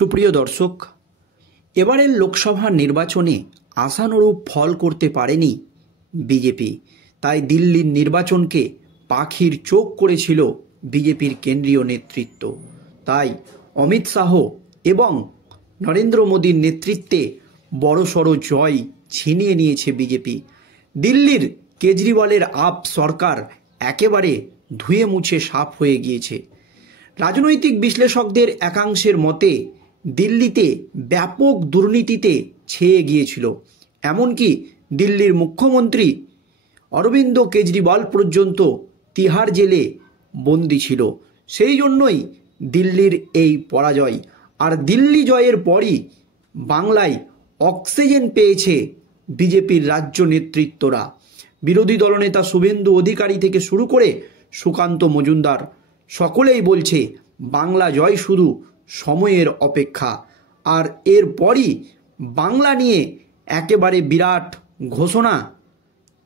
সুপ্রিয় দর্শক, এবারের লোকসভা নির্বাচনে আশানুরূপ ফল করতে পারেনি বিজেপি। তাই দিল্লির নির্বাচনকে পাখির চোখ করেছিল বিজেপির কেন্দ্রীয় নেতৃত্ব। তাই অমিত শাহ এবং নরেন্দ্র মোদীর নেতৃত্বে বড়সড় জয় ছিনিয়ে নিয়েছে বিজেপি। দিল্লির কেজরিওয়ালের আপ সরকার একেবারে ধুয়ে মুছে সাফ হয়ে গিয়েছে। রাজনৈতিক বিশ্লেষকদের একাংশের মতে দিল্লিতে ব্যাপক দুর্নীতিতে ছেয়ে গিয়েছিল। এমনকি দিল্লির মুখ্যমন্ত্রী অরবিন্দ কেজরিওয়াল পর্যন্ত তিহার জেলে বন্দী ছিল। সেই জন্যই দিল্লির এই পরাজয়। আর দিল্লি জয়ের পরই বাংলায় অক্সিজেন পেয়েছে বিজেপির রাজ্য নেতৃত্বরা। বিরোধী দলনেতা শুভেন্দু অধিকারী থেকে শুরু করে সুকান্ত মজুমদার সকলেই বলছে বাংলা জয় শুধু সময়ের অপেক্ষা। আর এরপরই বাংলা নিয়ে একেবারে বিরাট ঘোষণা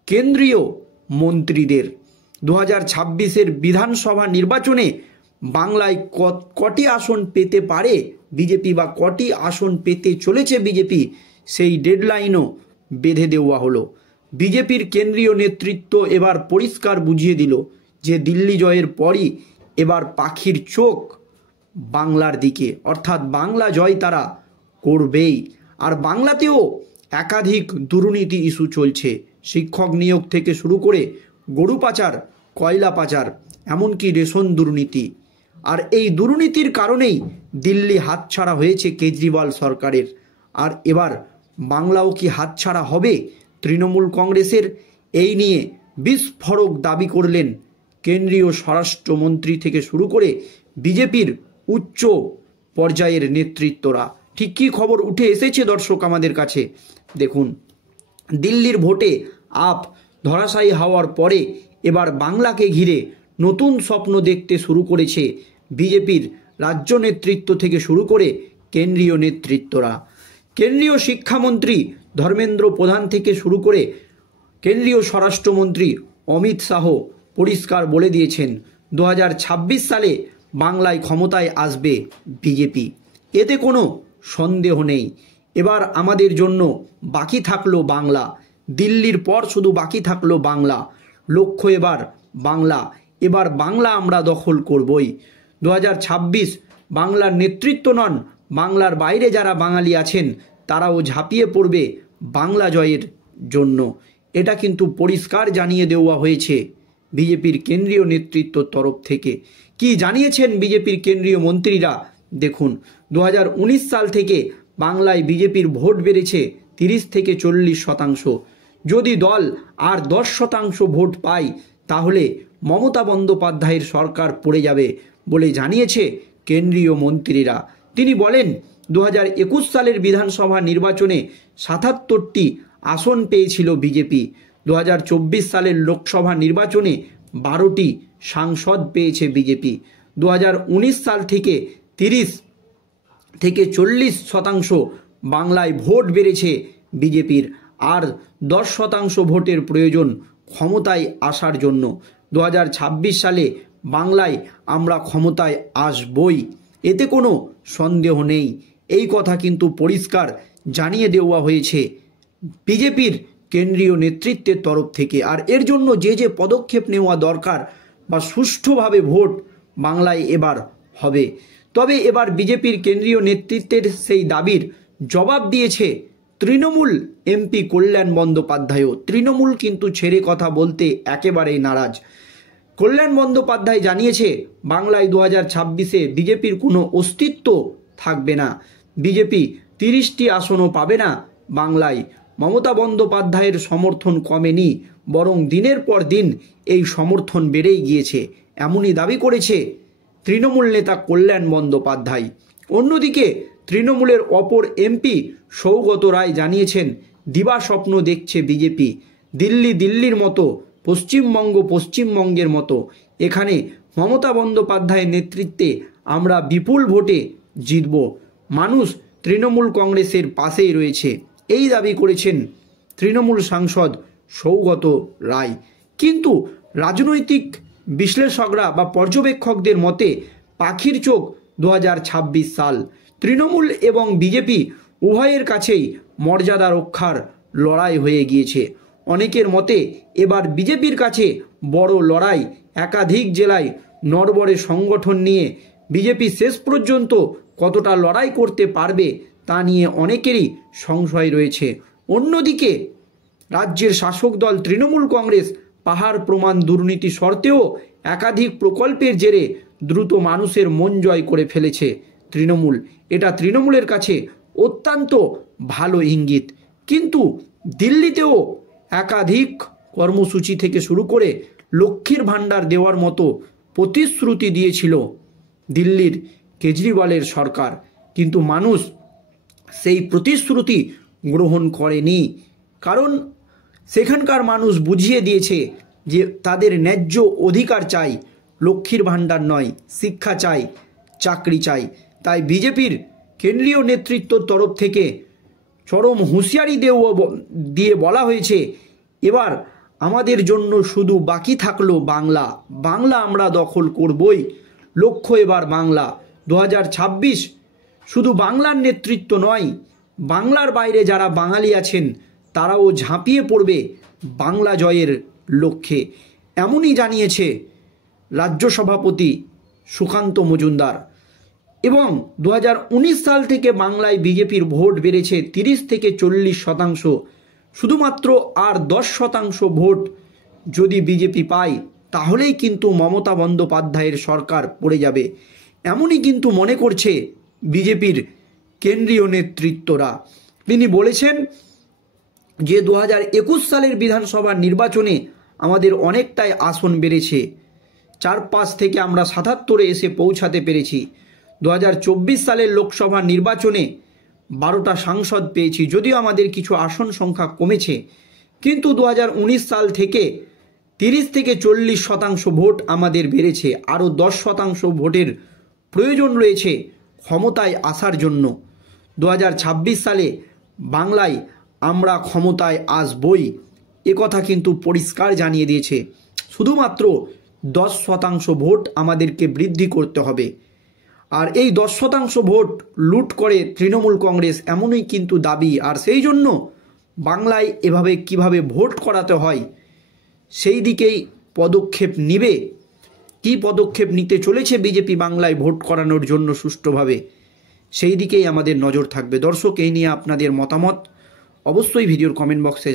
কেন্দ্রীয় মন্ত্রীদের। 2026-এর বিধানসভা নির্বাচনে বাংলায় কটি আসন পেতে পারে বিজেপি বা কটি আসন পেতে চলেছে বিজেপি, সেই ডেডলাইনও বেঁধে দেওয়া হলো। বিজেপির কেন্দ্রীয় নেতৃত্ব এবার পরিষ্কার বুঝিয়ে দিল যে দিল্লি জয়ের পরই এবার পাখির চোখ বাংলার দিকে, অর্থাৎ বাংলা জয় তারা করবেই। আর বাংলাতেও একাধিক দুর্নীতি ইস্যু চলছে। শিক্ষক নিয়োগ থেকে শুরু করে গরু পাচার, কয়লা পাচার, এমনকি রেশন দুর্নীতি। আর এই দুর্নীতির কারণেই দিল্লি হাতছাড়া হয়েছে কেজরিওয়াল সরকারের। আর এবার বাংলাও কি হাতছাড়া হবে তৃণমূল কংগ্রেসের? এই নিয়ে বিস্ফোরক দাবি করলেন কেন্দ্রীয় স্বরাষ্ট্রমন্ত্রী থেকে শুরু করে বিজেপির উচ্চ পর্যায়ের নেতৃত্বরা। ঠিক কী খবর উঠে এসেছে দর্শক আমাদের কাছে দেখুন। দিল্লির ভোটে আপ ধরাশায়ী হওয়ার পরে এবার বাংলাকে ঘিরে নতুন স্বপ্ন দেখতে শুরু করেছে বিজেপির রাজ্য নেতৃত্ব থেকে শুরু করে কেন্দ্রীয় নেতৃত্বরা। কেন্দ্রীয় শিক্ষামন্ত্রী ধর্মেন্দ্র প্রধান থেকে শুরু করে কেন্দ্রীয় স্বরাষ্ট্রমন্ত্রী অমিত শাহ পরিষ্কার বলে দিয়েছেন 2026 সালে বাংলায় ক্ষমতায় আসবে বিজেপি। এতে কোনো সন্দেহ নেই। এবার আমাদের জন্য বাকি থাকলো বাংলা। দিল্লির পর শুধু বাকি থাকলো বাংলা। লক্ষ্য এবার বাংলা। এবার বাংলা আমরা দখল করবই। 2026 বাংলার নেতৃত্ব নন, বাংলার বাইরে যারা বাঙালি আছেন তারাও ঝাঁপিয়ে পড়বে বাংলা জয়ের জন্য। এটা কিন্তু পরিষ্কার জানিয়ে দেওয়া হয়েছে বিজেপির কেন্দ্রীয় নেতৃত্বর তরফ থেকে। কি জানিয়েছেন বিজেপির কেন্দ্রীয় মন্ত্রীরা দেখুন। 2019 সাল থেকে বাংলায় বিজেপির ভোট বেড়েছে 30 থেকে 40%। যদি দল আর 10% ভোট পায় তাহলে মমতা বন্দ্যোপাধ্যায়ের সরকার পড়ে যাবে বলে জানিয়েছে কেন্দ্রীয় মন্ত্রীরা। তিনি বলেন 2021 সালের বিধানসভা নির্বাচনে 77টি আসন পেয়েছিল বিজেপি। 2024 সালের লোকসভা নির্বাচনে 12টি সাংসদ পেয়েছে বিজেপি। 2019 সাল থেকে 30 থেকে 40% বাংলায় ভোট বেড়েছে বিজেপির। আর 10% ভোটের প্রয়োজন ক্ষমতায় আসার জন্য। 2026 সালে বাংলায় আমরা ক্ষমতায় আসবই, এতে কোনো সন্দেহ নেই। এই কথা কিন্তু পরিষ্কার জানিয়ে দেওয়া হয়েছে বিজেপির কেন্দ্রীয় নেতৃত্বের তরফ থেকে। আর এর জন্য যে যে পদক্ষেপ নেওয়া দরকার বা সুষ্ঠুভাবে ভোট বাংলায় এবার হবে। তবে এবার বিজেপির কেন্দ্রীয় নেতৃত্বের সেই দাবির জবাব দিয়েছে তৃণমূল এমপি কল্যাণ বন্দ্যোপাধ্যায়ও। তৃণমূল কিন্তু ছেড়ে কথা বলতে একেবারেই নারাজ। কল্যাণ বন্দ্যোপাধ্যায় জানিয়েছে বাংলায় 2026-এ বিজেপির কোনো অস্তিত্ব থাকবে না। বিজেপি 30টি আসনও পাবে না বাংলায়। মমতা বন্দ্যোপাধ্যায়ের সমর্থন কমেনি, বরং দিনের পর দিন এই সমর্থন বেড়েই গিয়েছে, এমনই দাবি করেছে তৃণমূল নেতা কল্যাণ বন্দ্যোপাধ্যায়। অন্যদিকে তৃণমূলের অপর এমপি সৌগত রায় জানিয়েছেন দিবাস্বপ্ন দেখছে বিজেপি। দিল্লির মতো, পশ্চিমবঙ্গের মতো এখানে মমতা বন্দ্যোপাধ্যায়ের নেতৃত্বে আমরা বিপুল ভোটে জিতব। মানুষ তৃণমূল কংগ্রেসের পাশেই রয়েছে, এই দাবি করেছেন তৃণমূল সাংসদ সৌগত রায়। কিন্তু রাজনৈতিক বিশ্লেষকরা বা পর্যবেক্ষকদের মতে পাখির চোখ 2026 সাল। তৃণমূল এবং বিজেপি উভয়ের কাছেই মর্যাদা রক্ষার লড়াই হয়ে গিয়েছে। অনেকের মতে এবার বিজেপির কাছে বড় লড়াই। একাধিক জেলায় নড়বড়ে সংগঠন নিয়ে বিজেপি শেষ পর্যন্ত কতটা লড়াই করতে পারবে তা নিয়ে অনেকেরই সংশয় রয়েছে। অন্যদিকে রাজ্যের শাসক দল তৃণমূল কংগ্রেস পাহাড় প্রমাণ দুর্নীতি সত্ত্বেও একাধিক প্রকল্পের জেরে দ্রুত মানুষের মন জয় করে ফেলেছে তৃণমূল। এটা তৃণমূলের কাছে অত্যন্ত ভালো ইঙ্গিত। কিন্তু দিল্লিতেও একাধিক কর্মসূচি থেকে শুরু করে লক্ষ্মীর ভাণ্ডার দেওয়ার মতো প্রতিশ্রুতি দিয়েছিল দিল্লির কেজরিওয়ালের সরকার, কিন্তু মানুষ সেই প্রতিশ্রুতি গ্রহণ করেনি। কারণ সেখানকার মানুষ বুঝিয়ে দিয়েছে যে তাদের ন্যায্য অধিকার চাই, লক্ষ্মীর ভাণ্ডার নয়, শিক্ষা চাই, চাকরি চাই। তাই বিজেপির কেন্দ্রীয় নেতৃত্বর তরফ থেকে চরম হুঁশিয়ারি দিয়ে বলা হয়েছে, এবার আমাদের জন্য শুধু বাকি থাকলো বাংলা। বাংলা আমরা দখল করবই, লক্ষ্য এবার বাংলা। 2026 শুধু বাংলার নেতৃত্ব নয়, বাংলার বাইরে যারা বাঙালি আছেন তারাও ঝাঁপিয়ে পড়বে বাংলা জয়ের লক্ষ্যে। এমনই জানিয়েছে রাজ্য সভাপতি সুকান্ত মজুমদার। এবং 2019 সাল থেকে বাংলায় বিজেপির ভোট বেড়েছে 30 থেকে 40%। শুধুমাত্র আর 10% ভোট যদি বিজেপি পায় তাহলেই কিন্তু মমতা বন্দ্যোপাধ্যায়ের সরকার পড়ে যাবে, এমনই কিন্তু মনে করছে বিজেপির কেন্দ্রীয় নেতৃত্বরা। তিনি বলেছেন যে 2021 সালের বিধানসভা নির্বাচনে আমাদের অনেকটাই আসন বেড়েছে, 4-5 থেকে আমরা 77-এ এসে পৌঁছাতে পেরেছি। 2024 সালের লোকসভা নির্বাচনে 12টা সাংসদ পেয়েছি, যদিও আমাদের কিছু আসন সংখ্যা কমেছে, কিন্তু 2019 সাল থেকে 30 থেকে 40% ভোট আমাদের বেড়েছে। আরও 10% ভোটের প্রয়োজন রয়েছে ক্ষমতায় আসার জন্য। 2026 সালে বাংলায় আমরা ক্ষমতায় আসবই, একথা কিন্তু পরিষ্কার জানিয়ে দিয়েছে। শুধুমাত্র 10% ভোট আমাদেরকে বৃদ্ধি করতে হবে। আর এই 10% ভোট লুট করে তৃণমূল কংগ্রেস, এমনই কিন্তু দাবি। আর সেই জন্য বাংলায় এভাবে কিভাবে ভোট করাতে হয় সেই দিকেই পদক্ষেপ নিবে। কি পদক্ষেপ নিতে চলেছে বিজেপি বাংলায় ভোট করানোর জন্য সুষ্ঠুভাবে, সেই দিকেই আমাদের নজর থাকবে। দর্শক, এই নিয়ে আপনাদের মতামত অবশ্যই ভিডিওর কমেন্ট বক্সে